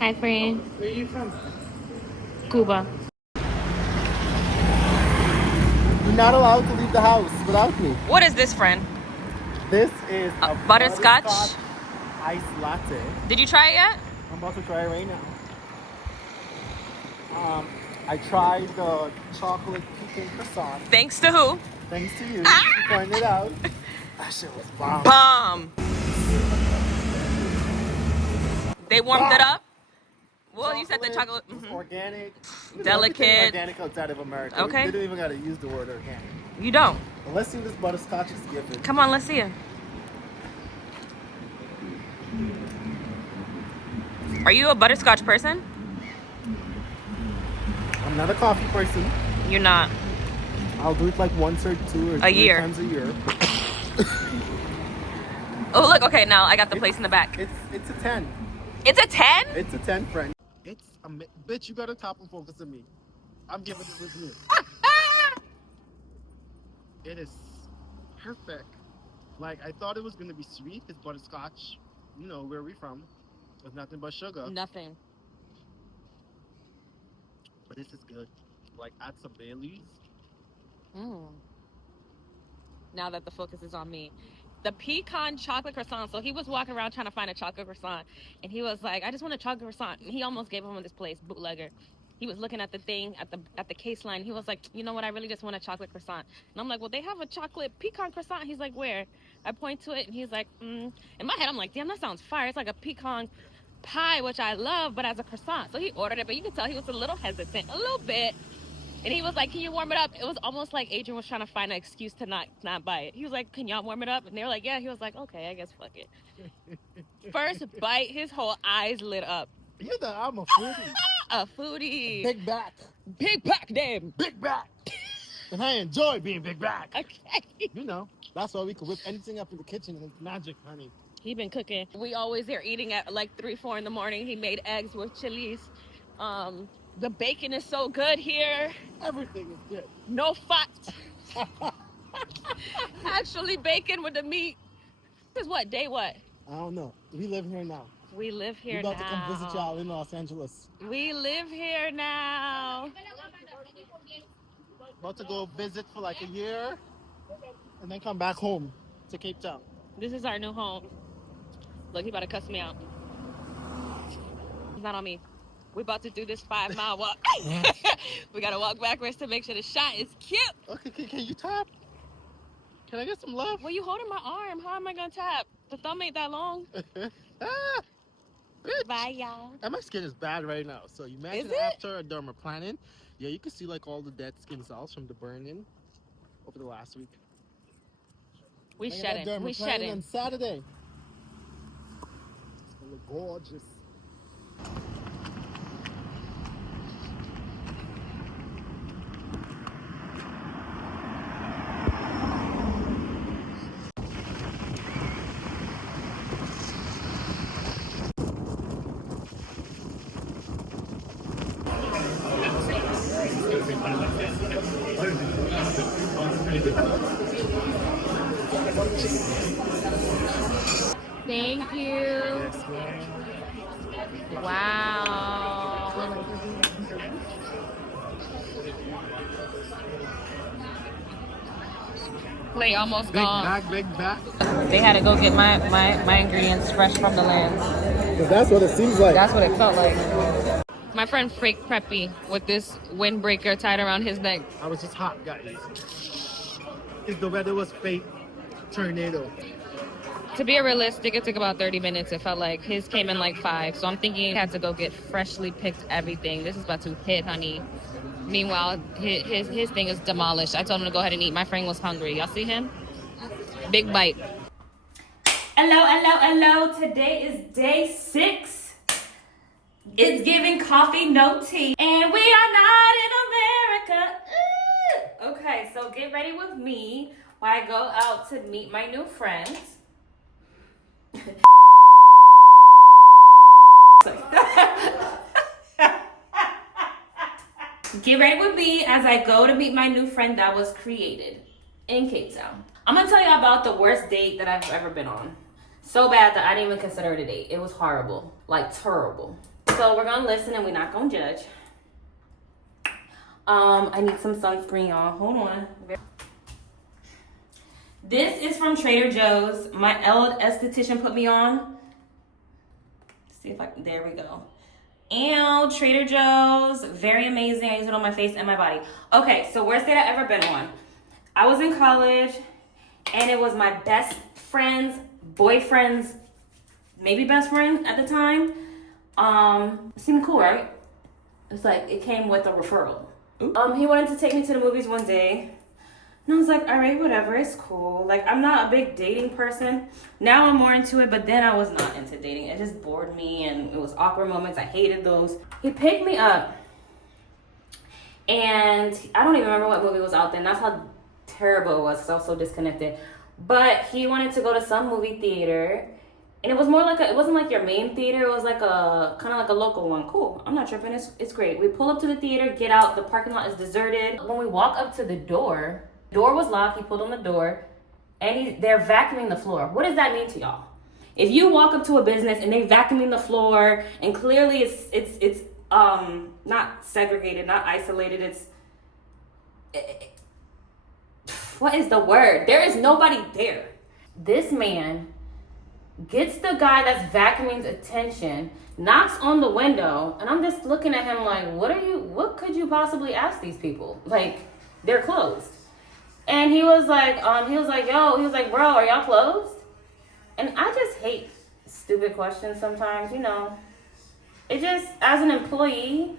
Hi, friend. Where are you from? Cuba. You're not allowed to leave the house without me. What is this, friend? This is a Butterscotch? iced latte. Did you try it yet? I'm about to try it right now. I tried the chocolate pecan croissant. Thanks to who? Thanks to you. You pointed it out. That shit was bomb. Bomb. They warmed it up? Well, you said the chocolate. It's organic. Delicate. Organic outside of America. Okay. They don't even gotta use the word organic. You don't. Well, let's see what this butterscotch is giving. Come on, let's see it. Are you a butterscotch person? I'm not a coffee person. You're not. I'll do it like once or two or three times a year. Oh, look. Okay, now I got the place in the back. It's a 10. It's a 10? It's a 10, friend. It's a bitch. You gotta top and focus on me. I'm giving it a review. It is perfect. Like I thought it was gonna be sweet. It's butterscotch. You know where we from? There's nothing but sugar. Nothing. But this is good. Like add some Baileys. Now that the focus is on me. The pecan chocolate croissant. So he was walking around trying to find a chocolate croissant. And he was like, I just want a chocolate croissant. And he almost gave him this place, Bootlegger. He was looking at the thing, at the case line. He was like, you know what? I really just want a chocolate croissant. And I'm like, well, they have a chocolate pecan croissant. He's like, where? I point to it. And he's like, In my head, I'm like, damn, that sounds fire. It's like a pecan pie, which I love, but as a croissant. So he ordered it. But you could tell he was a little hesitant. A little bit. And he was like, can you warm it up? It was almost like Adrian was trying to find an excuse to not buy it. He was like, can y'all warm it up? And they were like, yeah. He was like, okay, I guess fuck it. First bite, his whole eyes lit up. You know I'm a foodie. A foodie. Big back. Big back, damn. Big back. And I enjoy being big back. Okay. You know, that's why we can whip anything up in the kitchen and it's magic, honey. He been cooking. We always there eating at like 3, 4 in the morning. He made eggs with chilies. The bacon is so good here. Everything is good. No fat. Actually bacon with the meat. This is what, day what? I don't know. We live here now. We live here now. We're about to come visit y'all in Los Angeles. We live here now. About to go visit for like a year and then come back home to Cape Town. This is our new home. Look, he about to cuss me out. It's not on me. We're about to do this 5-mile walk. We gotta walk backwards to make sure the shot is cute. Okay, can you tap? Can I get some love? Well, you holding my arm. How am I gonna tap? The thumb ain't that long. Bye, y'all. And my skin is bad right now. So you imagine after a dermaplaning, yeah, you can see like all the dead skin cells from the burning over the last week. We shedding. We shedding. On Saturday. It's gonna look gorgeous. Thank you. Wow. Plate almost gone. Big back. They had to go get my ingredients fresh from the land. Because that's what it seems like. That's what it felt like. My friend Freak Preppy with this windbreaker tied around his neck. I was just hot, guys. If the weather was fake, tornado. To be realistic, it took about 30 minutes. It felt like his came in like 5. So I'm thinking he had to go get freshly picked everything. This is about to hit, honey. Meanwhile, his thing is demolished. I told him to go ahead and eat. My friend was hungry. Y'all see him? Big bite. Hello. Today is day 6. It's giving coffee, no tea. And we are not in America. Ooh. Okay, so get ready with me while I go out to meet my new friends. Get ready with me as I go to meet my new friend that was created in Cape Town. I'm gonna tell you about the worst date that I've ever been on. So bad that I didn't even consider it a date. It was horrible, like terrible. So we're gonna listen and we're not gonna judge. I need some sunscreen, y'all. Hold on. This is from Trader Joe's. My esthetician put me on. See if I can, there we go. And Trader Joe's, very amazing. I use it on my face and my body. Okay, so worst date I ever been on. I was in college, and it was my best friend's boyfriend's, maybe best friend at the time. Seemed cool, right? It's like it came with a referral. He wanted to take me to the movies one day. And I was like, all right, whatever, it's cool. Like, I'm not a big dating person. Now I'm more into it, but then I was not into dating. It just bored me, and it was awkward moments. I hated those. He picked me up, and I don't even remember what movie was out then. That's how terrible it was, because I was so disconnected. But he wanted to go to some movie theater, and it was more like it wasn't like your main theater. It was like a kind of like a local one. Cool. I'm not tripping. It's great. We pull up to the theater, get out. The parking lot is deserted. When we walk up to the door was locked. He pulled on the door, and they're vacuuming the floor. What does that mean to y'all? If you walk up to a business and they vacuuming the floor, and clearly it's not segregated, not isolated. What is the word? There is nobody there. This man gets the guy that's vacuuming's attention, knocks on the window, and I'm just looking at him like, what could you possibly ask these people? Like, they're closed. And he was like, bro, are y'all closed? And I just hate stupid questions sometimes, you know. It just, as an employee,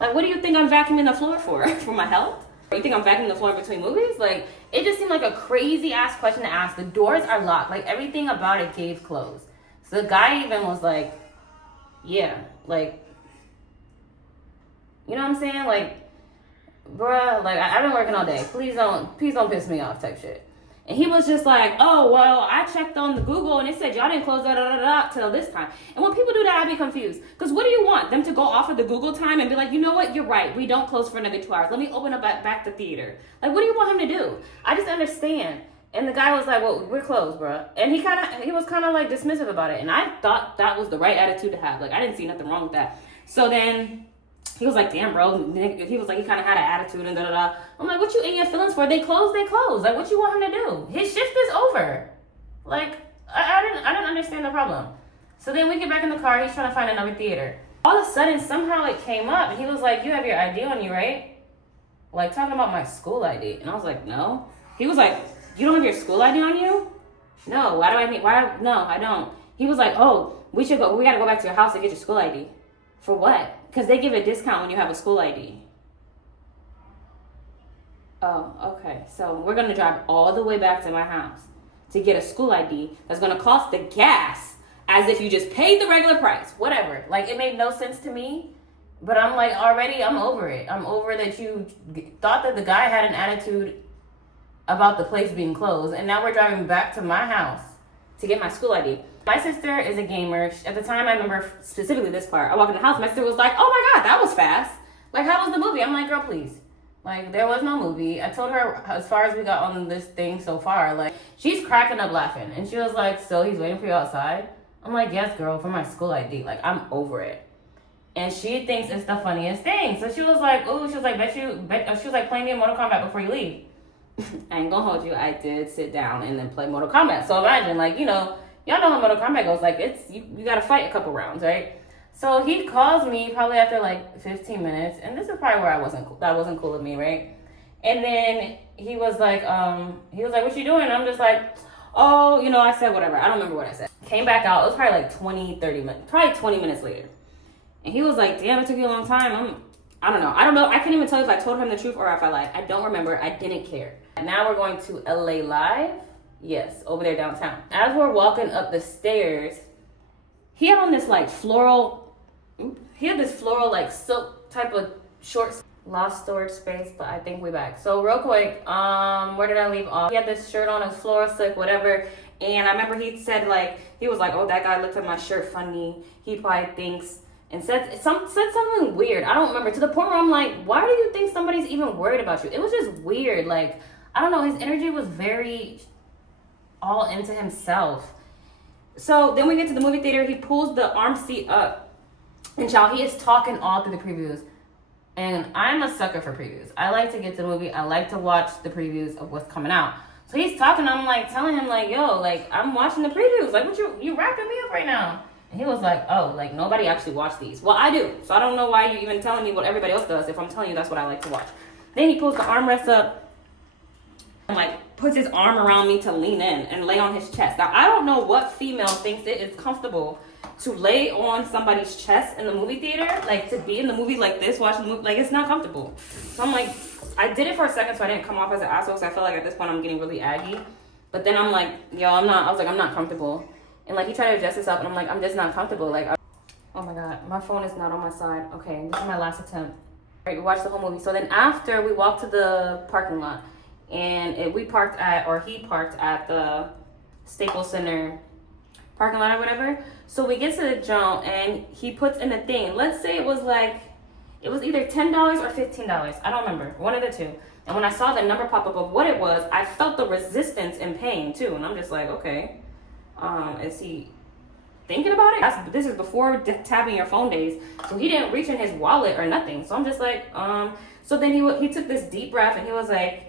like, what do you think I'm vacuuming the floor for? For my health? You think I'm vacuuming the floor in between movies? Like, it just seemed like a crazy ass question to ask. The doors are locked. Like, everything about it gave closed. So the guy even was like, yeah, like, you know what I'm saying? Like, bruh, like, I've been working all day. Please don't piss me off type shit. And he was just like, oh, well, I checked on the Google and it said y'all didn't close till this time. And when people do that, I be confused. Because what do you want? Them to go off of the Google time and be like, you know what? You're right. We don't close for another 2 hours. Let me open up back the theater. Like, what do you want him to do? I just understand. And the guy was like, well, we're closed, bruh. And he was kind of like dismissive about it. And I thought that was the right attitude to have. Like, I didn't see nothing wrong with that. So then he was like, damn, bro. He was like, he kind of had an attitude and da-da-da. I'm like, what you in your feelings for? They closed. Like, what you want him to do? His shift is over. Like, I didn't understand the problem. So then we get back in the car. He's trying to find another theater. All of a sudden, somehow it came up. And he was like, you have your ID on you, right? Like, talking about my school ID. And I was like, no. He was like, you don't have your school ID on you? No. No, I don't. He was like, oh, we got to go back to your house to get your school ID. For what? Because they give a discount when you have a school ID. Oh, okay. So we're going to drive all the way back to my house to get a school ID that's going to cost the gas as if you just paid the regular price. Whatever. Like, it made no sense to me. But I'm like, already, I'm over it. I'm over that you thought that the guy had an attitude about the place being closed. And now we're driving back to my house to get my school ID. My sister is a gamer. At the time, I remember specifically this part. I walked in the house. My sister was like, oh my God, that was fast. Like, how was the movie? I'm like, girl, please. Like, there was no movie. I told her as far as we got on this thing so far. Like, she's cracking up laughing. And she was like, so he's waiting for you outside? I'm like, yes, girl, for my school ID. Like, I'm over it. And she thinks it's the funniest thing. So she was like, oh, she was like, she was like, play me in Mortal Kombat before you leave. I ain't gonna hold you. I did sit down and then play Mortal Kombat. So imagine, like, you know, y'all know how Mortal Kombat goes. Like, it's, you gotta fight a couple rounds, right? So he calls me probably after like 15 minutes. And this is probably where that wasn't cool with me, right? And then he was like, what you doing? And I'm just like, oh, you know, I said whatever. I don't remember what I said. Came back out. It was probably like 30 minutes, probably 20 minutes later. And he was like, damn, it took you a long time. I don't know. I can't even tell you if I told him the truth or if I lied. I don't remember. I didn't care. Now we're going to LA Live. Yes, over there downtown. As we're walking up the stairs, he had on this like floral, like silk type of shorts. Lost storage space, but I think we're back. So real quick, where did I leave off? He had this shirt on, it was floral silk, whatever. And I remember he said like, he was like, oh, that guy looked at my shirt funny. He probably thinks, and said something weird. I don't remember, to the point where I'm like, why do you think somebody's even worried about you? It was just weird. Like, I don't know, his energy was very all into himself. So then we get to the movie theater. He pulls the arm seat up And y'all, he is talking all through the previews. And I'm a sucker for previews. I like to get to the movie. I like to watch the previews of what's coming out. So he's talking. I'm like telling him like, yo, like I'm watching the previews. Like, what you wrapping me up right now? And he was like, oh, like nobody actually watched these. Well, I do. So I don't know why you're even telling me what everybody else does if I'm telling you that's what I like to watch. Then he pulls the armrest up and like puts his arm around me to lean in and lay on his chest. Now, I don't know what female thinks it is comfortable to lay on somebody's chest in the movie theater, like to be in the movie like this, watching the movie, like it's not comfortable. So I'm like, I did it for a second so I didn't come off as an asshole, because I feel like at this point I'm getting really aggy. But then I'm like, yo, I'm not comfortable. And like he tried to adjust this up and I'm like, I'm just not comfortable. Like, oh my God, my phone is not on my side. Okay, this is my last attempt. All right, we watched the whole movie. So then after we walked to the parking lot and he parked at the Staples Center parking lot or whatever. So we get to the joint and he puts in a thing. Let's say it was either $10 or $15. I don't remember, one of the two. And when I saw the number pop up of what it was, I felt the resistance and pain too. And I'm just like, okay, is he thinking about it? This is before tapping your phone days. So he didn't reach in his wallet or nothing. So I'm just like, so then he took this deep breath and he was like,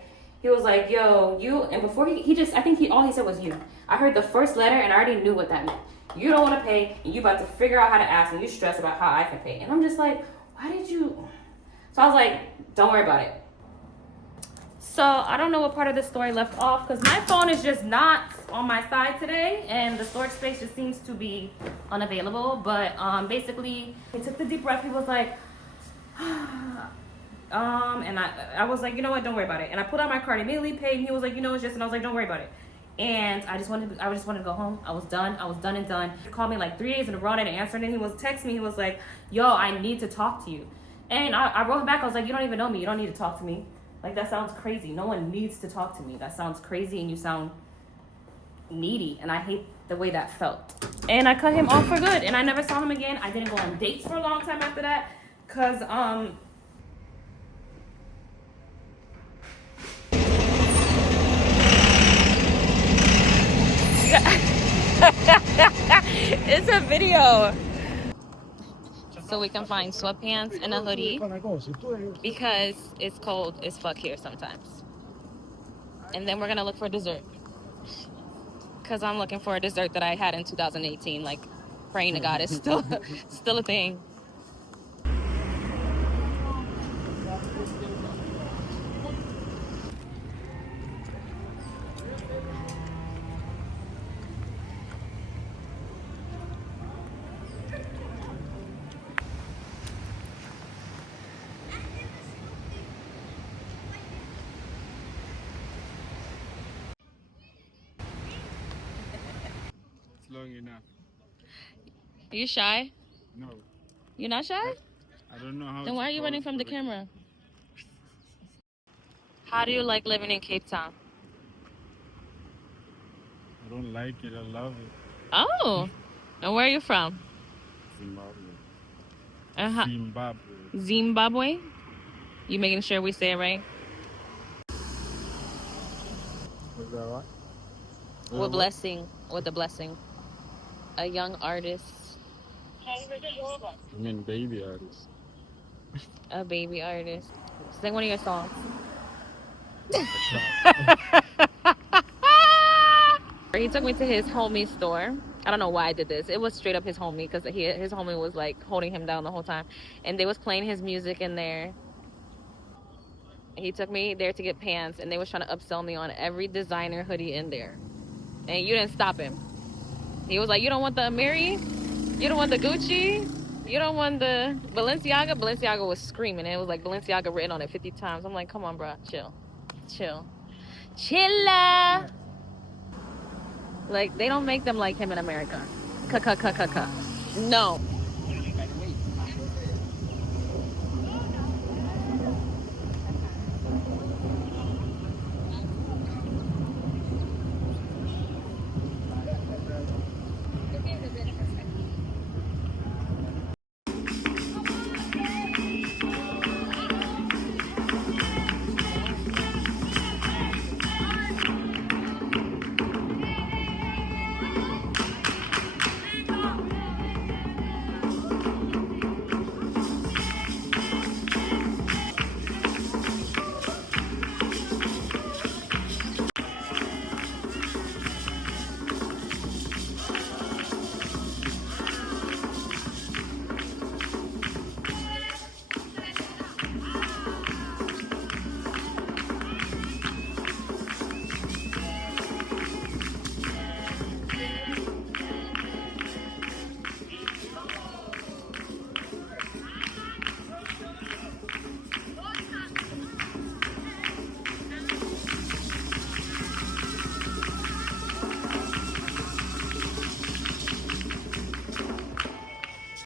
yo, you, and before all he said was you. I heard the first letter and I already knew what that meant. You don't want to pay and you about to figure out how to ask and you stress about how I can pay. And I'm just like, why did you? So I was like, don't worry about it. So I don't know what part of the story left off because my phone is just not on my side today and the storage space just seems to be unavailable. But basically he took the deep breath. He was like, and I was like, you know what, don't worry about it. And I pulled out my card, immediately paid, and he was like, you know, it's just, and I was like, don't worry about it. And I just wanted to go home. I was done and done. He called me like 3 days in a row, and I didn't answer, and then he was texting me. He was like, yo, I need to talk to you. And I wrote him back. I was like, you don't even know me. You don't need to talk to me. Like, that sounds crazy. No one needs to talk to me. That sounds crazy, and you sound needy, and I hate the way that felt. And I cut him off for good, and I never saw him again. I didn't go on dates for a long time after that, because it's a video. So we can find sweatpants and a hoodie because it's cold as fuck here sometimes. And then we're gonna look for dessert. Cause I'm looking for a dessert that I had in 2018, like praying to God it's still a thing. Long enough. Are you shy? No. You're not shy? I don't know how. Then why are you running from the camera? How do you like living in Cape Town? I don't like it. I love it. Oh. And where are you from? Zimbabwe. Zimbabwe. Zimbabwe? You making sure we say it right? Was that right? With a blessing. A young artist. I mean, baby artist. A baby artist. Sing one of your songs. He took me to his homie store. I don't know why I did this. It was straight up his homie because his homie was like holding him down the whole time. And they was playing his music in there. He took me there to get pants and they was trying to upsell me on every designer hoodie in there. And you didn't stop him. He was like, you don't want the Amiri? You don't want the Gucci? You don't want the Balenciaga? Balenciaga was screaming. And it was like Balenciaga written on it 50 times. I'm like, come on, bro. Chill. Chilla. Like, they don't make them like him in America. No.